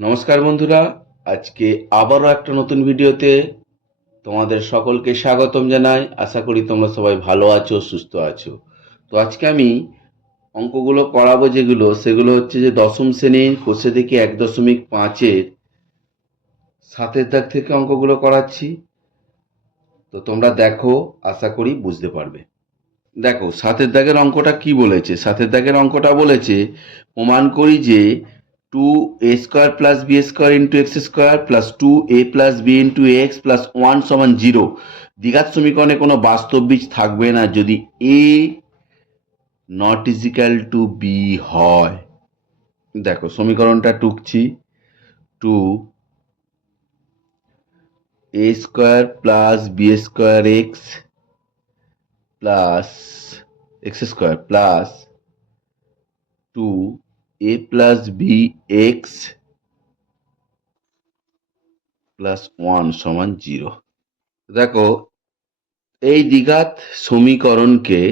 নমস্কার বন্ধুরা, আজকে আবারও একটা নতুন ভিডিওতে তোমাদের সকলকে স্বাগতম জানাই। আশা করি তোমরা সবাই ভালো আছো, সুস্থ আছো। তো আজকে আমি অঙ্কগুলো করাবো, সেগুলো হচ্ছে যে দশম শ্রেণীর কোষে দেখি 1.5-এর 7-এর দাগ থেকে অঙ্কগুলো করাচ্ছি। তো তোমরা দেখো, আশা করি বুঝতে পারবে। দেখো 7-এর দাগের অঙ্কটা কি বলেছে। 7-এর দাগের অঙ্কটা বলেছে প্রমাণ করি যে 2a² plus b² into x² plus 2a plus b into x plus 1 সমান 0 দ্বিঘাত সমীকরণে কোনো বাস্তব বীজ থাকবে না যদি a not equal to b হয়। দেখো সমীকরণটা টুকছি। 2a² plus b² x plus x² plus 2a plus b x plus 1 সমান 0। দেখো এই দ্বিঘাত সমীকরণকে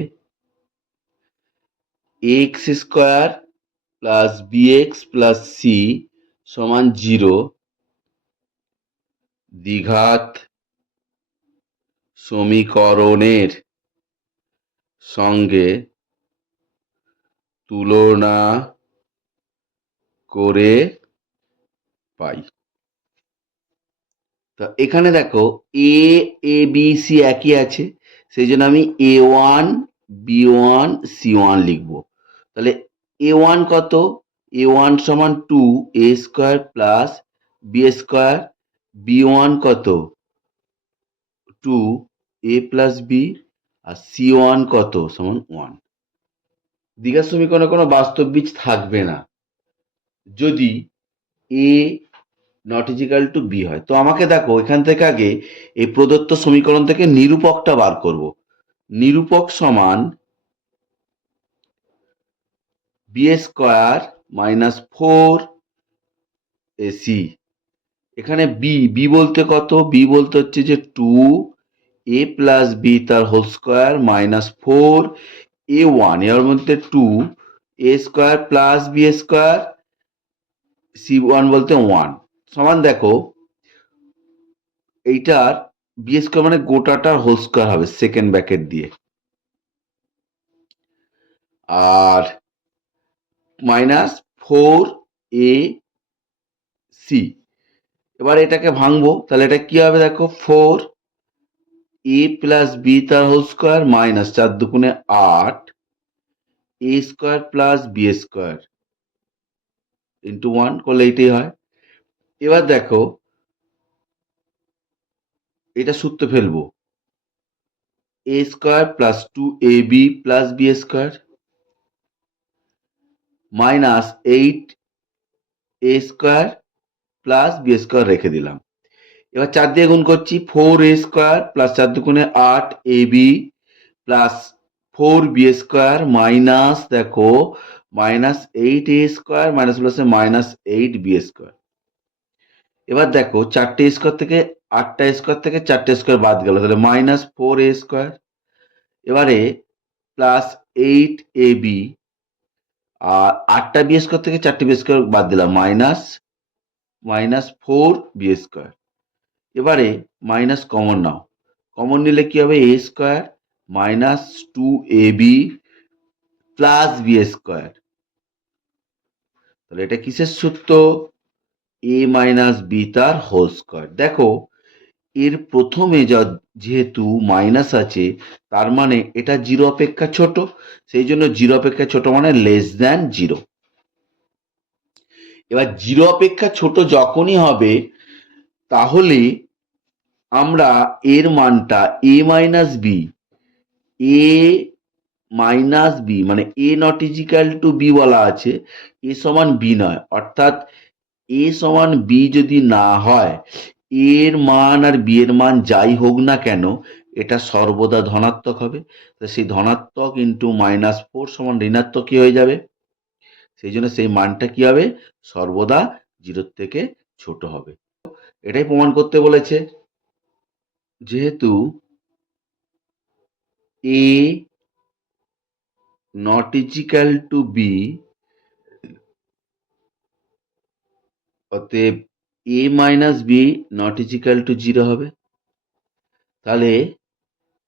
x² plus bx plus c সমান 0 দ্বিঘাত সমীকরণের সঙ্গে তুলনা করে পাই। তো এখানে দেখো a b c একই আছে, সেই জন্য আমি a1 b1 c1 লিখব। তাহলে a1 কত? a1 সমান 2a² প্লাস b² b1 কত? 2a প্লাস b আর c1 কত? সমান 1। দ্বিঘাত সমীকরণে কোনো বাস্তব বীজ থাকবে না যদি a not equal to b হয়। তো আমাকে দেখো এখান থেকে আগে এই প্রদত্ত সমীকরণ থেকে নিরূপকটা বার করব। নিরূপক সমান b² মাইনাস 4ac। এখানে বি বলতে কত? বি বলতে হচ্ছে যে 2a প্লাস বি তার হোল স্কোয়ার মাইনাস 4a1 এর মধ্যে 2a² প্লাস b² c1 বলতে 1 সমান। দেখো এইটার b² মানে গোটাটার হোল স্কোয়ার হবে সেকেন্ড ব্র্যাকেট দিয়ে, আর মাইনাস 4ac। এবার এটাকে ভাঙবো, তাহলে এটা কি হবে? দেখো 4a প্লাস বি তার হোল স্কোয়ার মাইনাস 4 দুগুণে 8 a² প্লাস b² ইন্টু 1 করলে এইটাই হয়। এবার দেখো এটা সূত্র ফেলবো, a² plus 2ab plus b² minus 8a² plus b² রেখে দিলাম। এবার 4 দিয়ে গুণ করছি, 4a² প্লাস 4 দুগুণে 8ab প্লাস 4b² মাইনাস দেখো মাইনাস 8a² মাইনাস প্লাসে মাইনাস 8b²। এবার দেখো 4টে² থেকে 8টা² থেকে 4টে² বাদ গেল, তাহলে মাইনাস 4a²। এবারে প্লাস 8ab আর 8টা b² থেকে 4টে b² বাদ দিলাম মাইনাস মাইনাস 4b²। এবারে মাইনাস কমন নাও, কমন নিলে কি হবে? a² minus 2ab plus b²। তাহলে এটা কিসের সূত্র? a মাইনাস বি তার হোল স্কোয়ার। দেখো এর প্রথমে যেহেতু মাইনাস আছে তার মানে এটা 0 অপেক্ষা ছোট, সেই জন্য 0 অপেক্ষা ছোট মানে লেস দ্যান 0। এবার 0 অপেক্ষা ছোট যখনই হবে তাহলে আমরা এর মানটা a minus b, a minus b মানে a not equal to b বলা আছে, এ সমান বি নয়, অর্থাৎ এ সমান বি যদি না হয় এর মান আর বি এর মান যাই হোক না কেন এটা সর্বদা ধনাত্মক হবে। সেই ধনাত্মক ইন্টু -4 সমান ঋণাত্মক কি হয়ে যাবে, সেই জন্য সেই মানটা কি হবে? সর্বদা 0 থেকে ছোট হবে। এটাই প্রমাণ করতে বলেছে। যেহেতু a not equal to b অতএব a minus b not equal to 0 হবে। তাহলে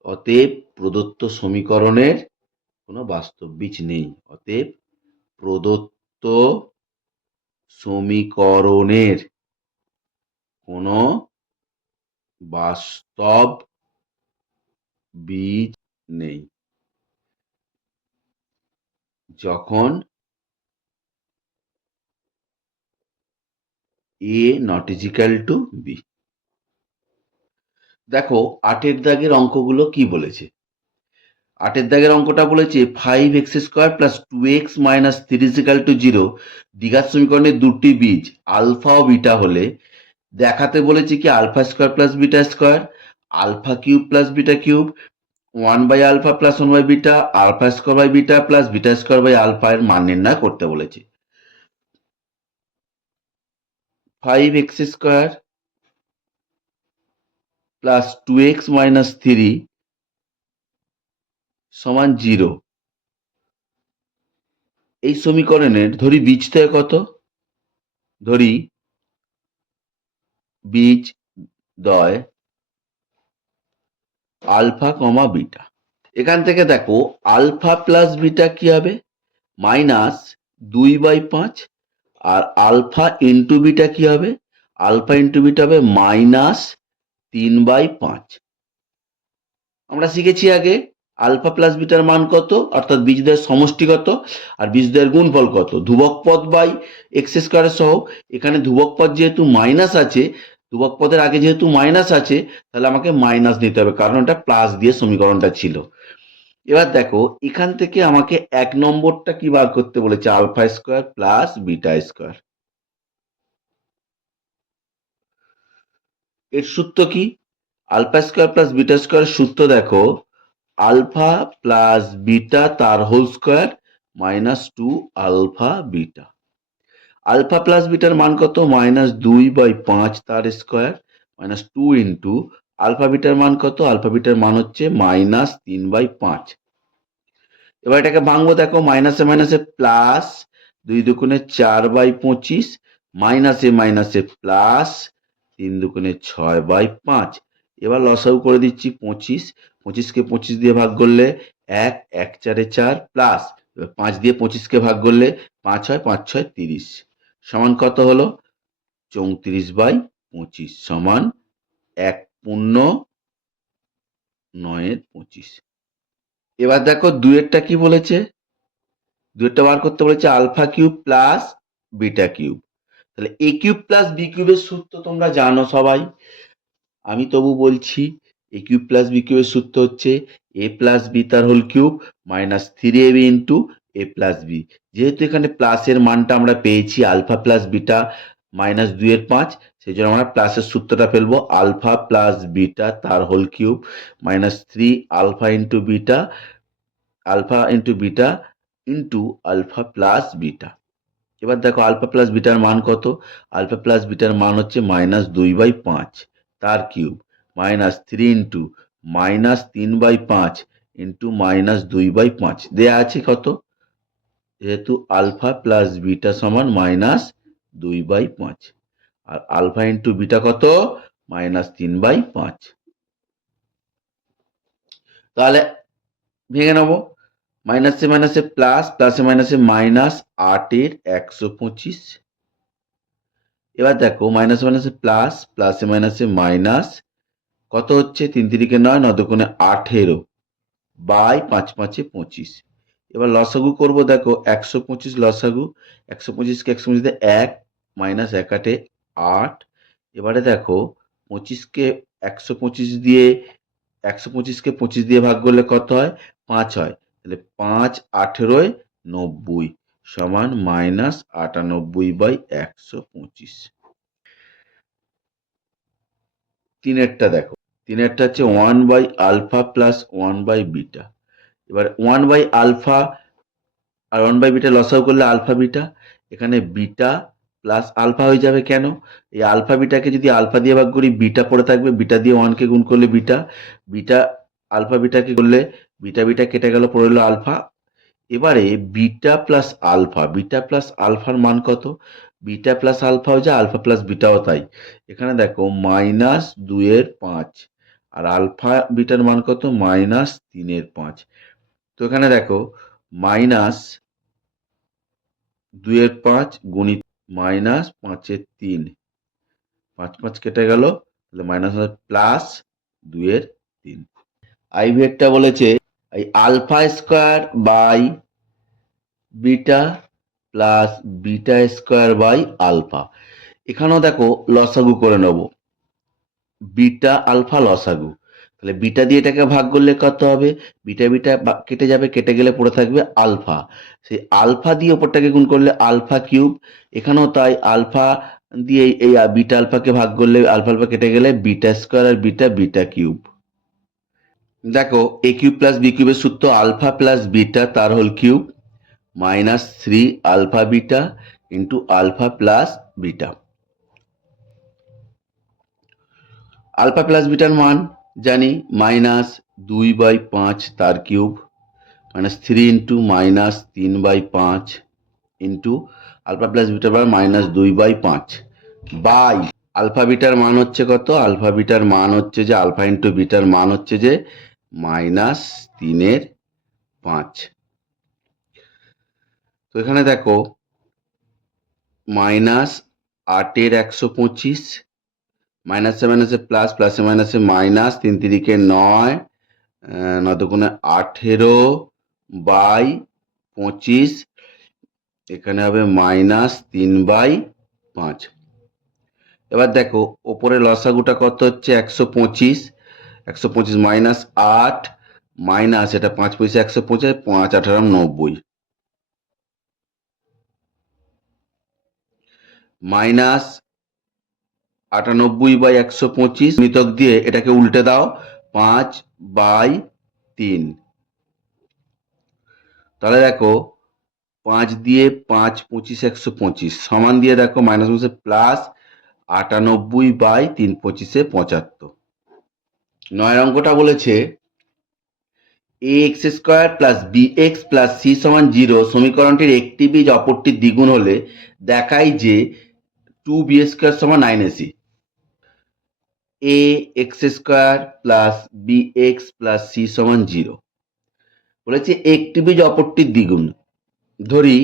অতএব প্রদত্ত সমীকরণের কোনো বাস্তব বীজ নেই। অতএব প্রদত্ত সমীকরণের কোনো বাস্তব বীজ নেই যখন a not equal to b. দেখো 8 দাগের অঙ্কগুলো কি বলেছে। 8 দাগের অঙ্কটা বলেছে 5x² plus 2x minus 3 is equal to 0 দ্বিঘাত সমীকরণের দুটি বীজ আলফা ও বিটা হলে দেখাতে বলেছে কি alpha square plus beta square, alpha cube plus beta cube, 1/α plus 1/β, alpha square by beta plus beta square by alpha এর মান নির্ণয় করতে বলেছে। 5x² প্লাস 2x মাইনাস 3 সমান 0। এই সমীকরণের ধরি বীজ থেকে কত, ধরি বীজ দয় আলফা কমা বিটা। এখান থেকে দেখো আলফা প্লাস বিটা কি হবে, মাইনাস 2/5, আর আলফা ইন্টু বিটা কি হবে, আলফা ইন্টু বিটা হবে মাইনাস 3/5। আমরা শিখেছি আগে আলফা প্লাস বিটার মান কত, অর্থাৎ বীজদ্বয়ের সমষ্টি কত আর বীজদ্বয়ের গুণফল কত, ধ্রুবক পদ বাই এক্স স্কোয়ারের সহ। এখানে ধ্রুবক পদ যেহেতু মাইনাস আছে, ধ্রুবক পদের আগে যেহেতু মাইনাস আছে, তাহলে আমাকে মাইনাস নিতে হবে, কারণ এটা প্লাস দিয়ে সমীকরণটা ছিল। এবার দেখো এখান থেকে আমাকে 1 নম্বরটা কি বার করতে বলেছে, alpha square plus beta square. এর সূত্র কি, alpha square plus beta square সূত্র দেখো আলফা প্লাস বিটা তার whole square minus 2 alpha beta. Alpha plus বিটার মান কত, -2/5 তার স্কোয়ার মাইনাস 2 ইন্টু আলফা বিটার মান কত, আলফা বিটার মান হচ্ছে -3/5। এবার এটাকে ভাঙবো, দেখো মাইনাসে মাইনাসে প্লাস, 2 দুগুণে 4/25, মাইনাসে মাইনাসে প্লাস, 3 দুগুণে 6/5। এবার লসাগু করে দিচ্ছি 25, 25কে 25 দিয়ে ভাগ করলে 1, 1 4 4 প্লাস 5 দিয়ে 25কে ভাগ করলে 5 হয়, 5 6 30 সমান কত হলো, 34/25 সমান 1.925। এবার দেখো দুয়েরটা কি বলেছে, দুয়েরটা বার করতে বলেছে alpha cube plus beta cube. তাহলে এ কিউব প্লাস বি কিউবের সূত্র তোমরা জানো সবাই, আমি তবু বলছি এ কিউব প্লাস বি কিউবের সূত্র হচ্ছে এ প্লাস বি তার whole cube minus 3ab into A plus B. যেহেতু এখানে প্লাসের মানটা আমরা পেয়েছি আলফা প্লাস বিটা -2/5, সেই জন্য আমরা প্লাসের সূত্রটা ফেলবো আলফা প্লাস বিটা তার whole cube minus 3 alpha into beta, alpha into beta into alpha plus beta. এবার দেখো আলফা প্লাস বিটার মান কত, আলফা প্লাস বিটার মান হচ্ছে -2/5 তার কিউব মাইনাস 3 ইন্টু -3/5 ইন্টু -2/5 দেয়া আছে কত, যেহেতু আলফা প্লাস বিটা সমান -2/5 আর আলফা ইন্টু বিটা কত -3/5। তাহলে ভেঙে নেবো, মাইনাসে মাইনাসে প্লাস, প্লাসে মাইনাসে মাইনাস, 8 এর 125। এবার দেখো মাইনাসে মাইনাসে প্লাস, প্লাসে মাইনাসে মাইনাস, কত হচ্ছে 3 3 9, 9 2 18 বাই 5 5 25। এবার লসাগু করব, দেখো 125 লসাগু, 125কে 125 দিয়ে 1 মাইনাস 1 8 8। এবারে দেখো 25কে 125 দিয়ে 125কে 25 দিয়ে ভাগ করলে কত হয়, 5 হয়। তাহলে 5 18 90 সমান -98/125। তিনেরটা দেখো, তিনেরটা হচ্ছে 1/α প্লাস 1/β। এবার 1/α আর 1/β লসাগু করলে আলফা বিটা, এখানে বিটা প্লাস আলফা হয়ে যাবে। কেন, এই আলফা বিটাকে যদি আলফা দিয়ে ভাগ করি বিটা পড়ে থাকবে, বিটা দিয়ে 1কে গুণ করলে বিটা, বিটা আলফা বিটাকে করলে বিটা বিটা কেটে গেল, পড়ে হলো আলফা। এবারে beta plus alpha, beta plus আলফার মান কত, বিটা প্লাস আলফা হয়ে যায়, আলফা প্লাস বিটাও তাই। এখানে দেখো -2/5 আর আলফা বিটার মান কত? -3/5। তো এখানে দেখো -2/5 গুণিত -5/3, 5 5 কেটে গেল, তাহলে মাইনাস প্লাস 2/3। আইভিএটটা বলেছে এই alpha square by beta plus beta square by alpha. এখানেও দেখো লসাগু করে নেব, বিটা আলফা লসাগু। তাহলে বিটা দিয়ে এটাকে ভাগ করলে কত হবে? বিটা বিটা কেটে যাবে, কেটে গেলে পড়ে থাকবে আলফা। সেই আলফা দিয়ে ওপরটাকে গুণ করলে আলফা কিউব। এখানেও তাই, আলফা দিয়ে এই বিটা আলফাকে ভাগ করলে আলফা আলফা কেটে গেলে বিটা স্কোয়ার আর বিটা বিটা কিউব। দেখো এ কিউব প্লাস বি কিউবের সূত্র আলফা প্লাস বিটা তার whole cube -3 alpha beta into alpha plus beta. Alpha plus বিটার মান জানি -2/5 তার cube, -3 into -3/5 into alpha plus বিটার মান -2/5 বাই আলফা বিটার মান হচ্ছে কত? আলফা বিটার মান হচ্ছে যে আলফা ইন্টু বিটার মান হচ্ছে যে -3/5। তো এখানে দেখো -8/125, মাইনাসে মাইনাসে প্লাস, প্লাসে মাইনাসে মাইনাস, 3 3 9, 9 দুগুণে 18/25, এখানে হবে -3/5। এবার দেখো ওপরে লসাগুটা কত হচ্ছে? 125, 125 -8 মাইনাস এটা 5 পয়সা 125, 5 18 90, -98/125 মিতক দিয়ে এটাকে উল্টে দাও, 5/3। তাহলে দেখো 5 দিয়ে 5 25 125 সমান দিয়ে দেখো মাইনাস মাইনাসে প্লাস 98/3 25 75। 9 অঙ্কটা বলেছে ax² plus bx plus c সমান 0 সমীকরণটির একটি বীজ অপরটির দ্বিগুণ হলে দেখায় যে 2b² সমান 9ac। ax² plus bx plus c সমান 0 বলেছে একটি বীজ অপরটির দ্বিগুণ। ধরি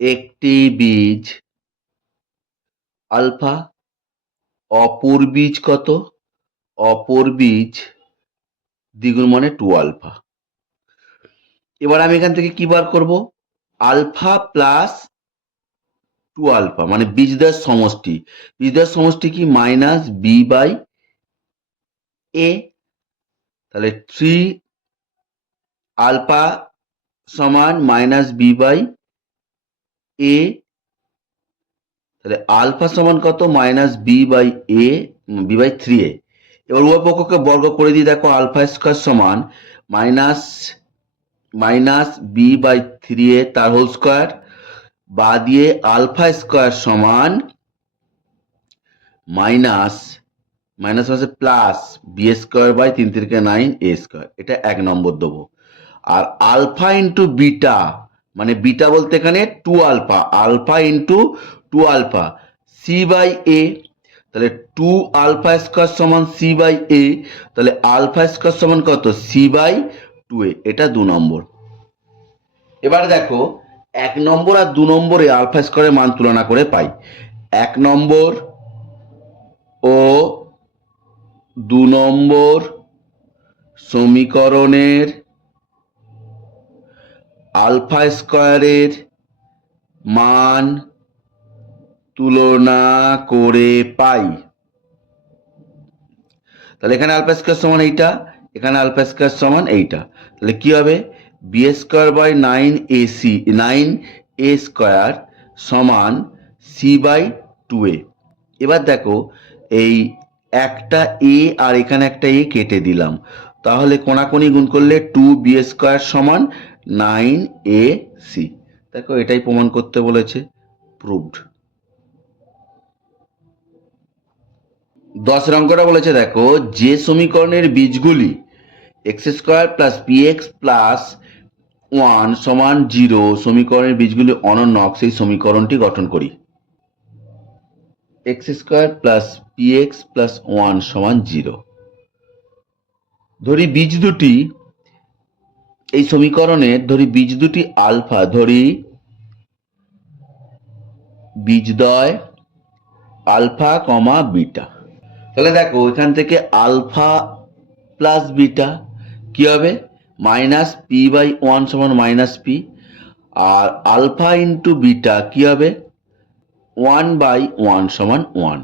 একটি বীজ আলফা, অপর বীজ কত? অপর বীজ দ্বিগুণ মানে 2 আলফা। এবার আমি এখান থেকে কি বার করব? আলফা প্লাস 2 আলফা মানে বীজদ্বয়ের সমষ্টি। বীজদ্বয়ের সমষ্টি কি? -b/a। তাহলে 3 আলফা সমান -b/a, তাহলে আলফা সমান কত? -b/3a। এবার উভয় পক্ষকে বর্গ করে দিয়ে দেখো আলফা স্কয়ার সমান -b/3a তার হোল স্কয়ার, বা দিয়ে আলফা স্কয়ার সমান মাইনাস আছে প্লাস b²/3 3 9a²। এটা 1 নম্বর দেবো। আর আলফা ইন্টু বিটা মানে বিটা বলতে এখানে 2 alpha, alpha into 2 alpha c/a, তাহলে 2 আলফা স্কয়ার সমান c/a, তাহলে আলফা স্কয়ার সমান কত? c/2a। এটা 2 নম্বর। এবার দেখো 1 নম্বর আর 2 নম্বরে আলফা স্কয়ারের মান তুলনা করে পাই। 1 নম্বর ও 2 নম্বর সমীকরণের আলফা স্কয়ারের মান তুলনা করে পাই। তাহলে এখানে আলফা স্কয়ার সমান এইটা, এখানে আলফা স্কয়ার সমান এইটা, তাহলে কি হবে? b²/9ac সমান c/2a। এবার দেখো এই একটা a আর এখানে একটা a কেটে দিলাম, তাহলে কোণাকুণি গুণ করলে 2b² সমান 9ac। দেখো এটাই প্রমাণ করতে বলেছে, প্রুভড। 10 অঙ্কটা বলেছে দেখো যে সমীকরণের বীজগুলি x² plus px plus one সমান জিরো সমীকরণের বীজগুলি অনন্যক সেই সমীকরণটি গঠন করি। X square plus p x plus one সমান জিরো। ধরি বীজ দুটি এই সমীকরণের বীজ দুটি আলফা, ধরি বীজদ্বয় আলফা কমা বিটা। তাহলে দেখো এখান থেকে আলফা প্লাস বিটা কি হবে, মাইনাস পি বাই ওয়ান সমান মাইনাস পি, আর আলফা ইন্টু বিটা কি হবে, ওয়ান বাই ওয়ান সমান ওয়ান।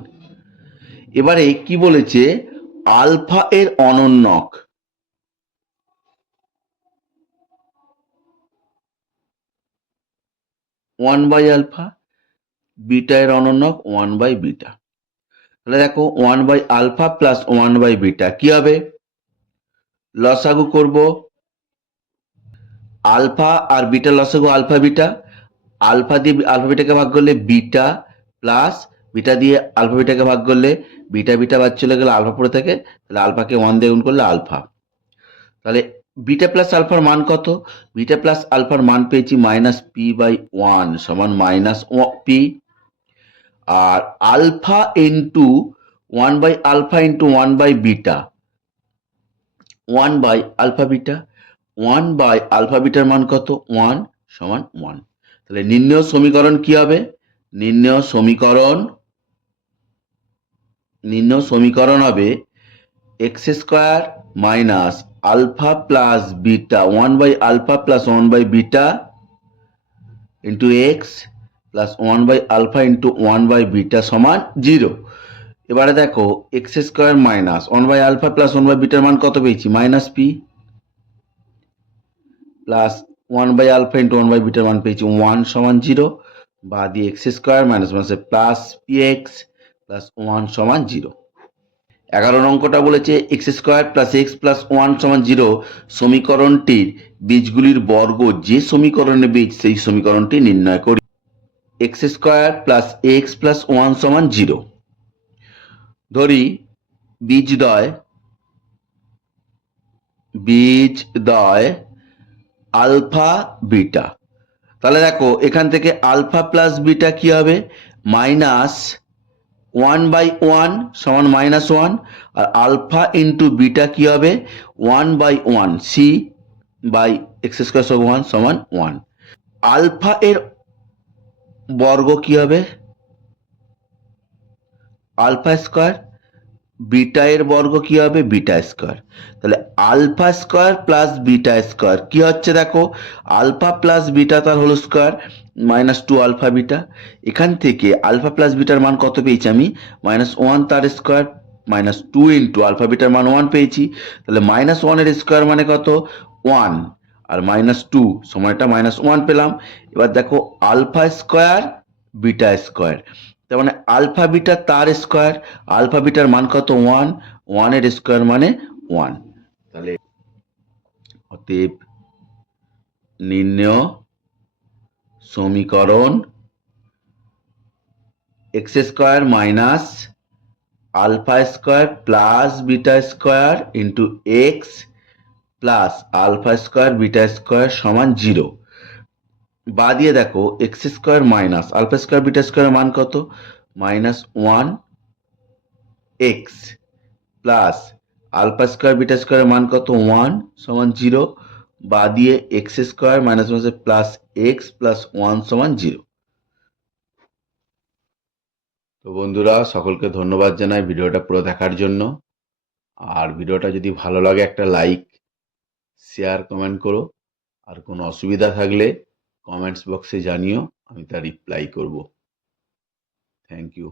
এবারে কি বলেছে, আলফা এর অনন্যক, ওয়ান বাই আলফা, বিটা এর অনন্যক ওয়ান বাই বিটা। তাহলে দেখো one by alpha plus one by beta কি হবে, লসাগু করব, আলফা আর বিটা লসাগু আলফা বিটা, আলফা দিয়ে আলফা বিটাকে ভাগ করলে বিটা, প্লাস বিটা দিয়ে আলফা বিটাকে ভাগ করলে বিটা বিটা বাদ চলে গেলে আলফা পড়ে থাকে, তাহলে আলফাকে ওয়ান দিয়ে গুণ করলে আলফা। তাহলে বিটা প্লাস আলফার মান কত, বিটা প্লাস আলফার মান পেয়েছি মাইনাস পি বাই ওয়ান সমান মাইনাস পি, আর alpha into one by alpha into one by beta, one by alpha beta, one by alpha বিটার মান কত, ওয়ান সমান ওয়ান। তাহলে নির্ণয় সমীকরণ কি হবে, নির্ণয় সমীকরণ হবে x square minus alpha plus beta one by alpha plus one by beta into x plus one by alpha into one by beta সমান জিরো। এবারে দেখো x square minus one by alpha plus one by বিটার মান কত পেয়েছি, minus p, plus one by alpha into one by বিটার মান পেয়েছি ওয়ান সমান জিরো, বা দিয়ে এক্স স্কোয়ার মাইনাস মাইনাসে plus p x plus one সমান জিরো। 11 অঙ্কটা বলেছে x square plus x plus one সমান জিরো সমীকরণটির বীজগুলির বর্গ যে সমীকরণের বীজ সেই সমীকরণটি নির্ণয় করি। X square plus x plus one সমান জিরো। ধরি বীজদ্বয় আলফা বিটা। তাহলে দেখো এখান থেকে আলফা প্লাস বিটা কি হবে, মাইনাস ওয়ান বাই ওয়ান সমান মাইনাস ওয়ান, আর আলফা ইন্টু বিটা কি হবে, one by one c by x square সমান ওয়ান সমান ওয়ান। আলফা এর বর্গ কি হবে, আলফা স্কোয়ার, বিটা এর বর্গ কি হবে, বিটা স্কোয়ার। তাহলে alpha square plus beta square কি হচ্ছে, দেখো আলফা প্লাস বিটা তার whole square minus two alpha beta. এখান থেকে আলফা প্লাস বিটার মান কত পেয়েছি আমি, মাইনাস ওয়ান তার square minus two into alpha বিটার মান ওয়ান পেয়েছি। তাহলে মাইনাস ওয়ানের স্কোয়ার মানে কত, ওয়ান, আর মাইনাস টু সময়টা মাইনাস ওয়ান পেলাম। এবার দেখো আলফা স্কোয়ার বিটা স্কোয়ার, তার মানে আলফা বিটা তার স্কোয়ার, আলফা বিটার মান কত ওয়ান, ওয়ানের স্কোয়ার মানে ওয়ান। তাহলে অতএব নির্ণয় সমীকরণ x square minus alpha square plus beta square into x plus alpha square beta square সমান জিরো। বা দিয়ে দেখো x square minus alpha square beta স্কোয়ারের মান কত, minus one x plus alpha square beta স্কোয়ারের মান কত, ওয়ান সমান জিরো, বা দিয়ে x square minus minus plus x plus one সমান জিরো। তো বন্ধুরা সকলকে ধন্যবাদ জানাই ভিডিওটা পুরো দেখার জন্য। আর ভিডিওটা যদি ভালো লাগে একটা লাইক শেয়ার কমেন্ট করো, আর কোনো অসুবিধা থাকলে কমেন্টস বক্সে জানিও, আমি তার রিপ্লাই করব। Thank you.